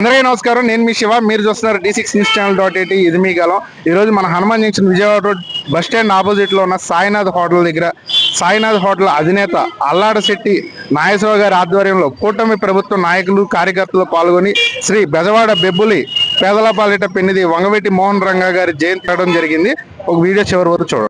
అందరికీ నమస్కారం. నేను మీ శివ. మీరు చూస్తున్నారు D6 News Channel.at. ఇది మీ గలం. ఈరోజు మన Hanuman junction Vijayawada road bus stand ఆపోజిట్లో ఉన్న సాయినాథ్ హోటల్ దగ్గర సాయినాథ్ హోటల్ అధినేత అల్లాడశెట్టి నాగేశ్వరరావు గారి ఆధ్వర్యంలో కూటమి ప్రభుత్వ నాయకులు కార్యకర్తలు పాల్గొని శ్రీ బెజవాడ బెబ్బులి పేదలపాలిట పెన్నిది వంగవీటి మోహన్ రంగా గారి జయంతి చేయడం జరిగింది. ఒక వీడియో చివరి వరకు చూడండి.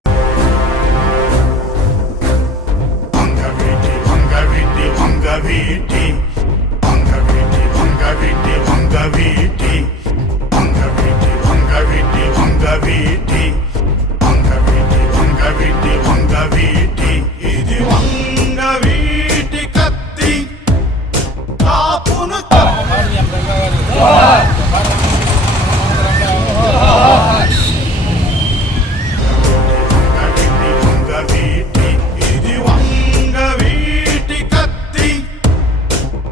ఇది వంగవీటి కత్తి కాపును ఇది వంగవీటి కత్తి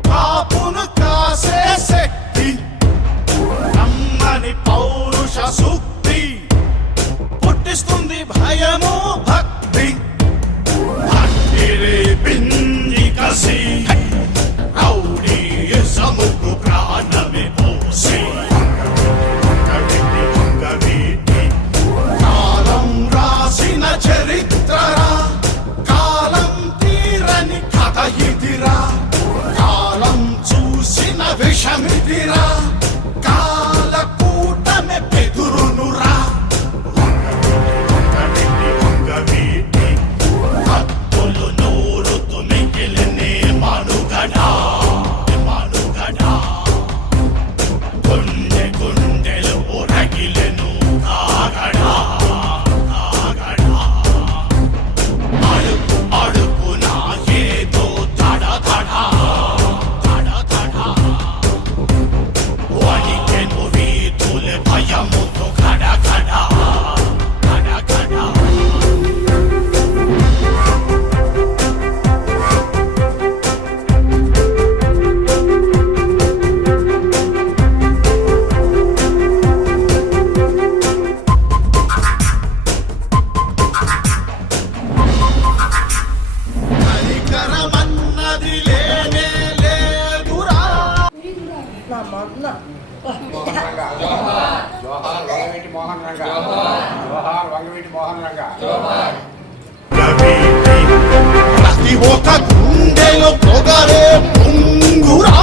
కాపును కాసే శక్తి నమ్మని పౌరుష సూక్తి పుట్టిస్తుంది భయము భక్తి భక్తిరే పిండి కసి రౌడీ సముకు ప్రాణమే పోసి కాలం రాసిన చరిత్రరా కాలం తీరని కథ ఇదిరా కాలం చూసిన విషమిదిరా కాల కూటమి బెదురునురా కత్తులు నూరుతు మిగిలినే మనుగడా మనుగడా గుండె గుండెలు ఉరగిలెను కాగడా కాగడా అడుగు అడుగున ఏదో తడ తడ తడ తడ వణికెను వీధుల భయముతో కడ కడ కడ కడ కనికరమన్నది లేనే లేదురా జోహార్ వంగవీటి మోహన్ రంగా. జోహార్ వంగవీటి మోహన్ రంగా. ప్రతి ఒక్క గుండెలో పొగరే పొంగురాయదురని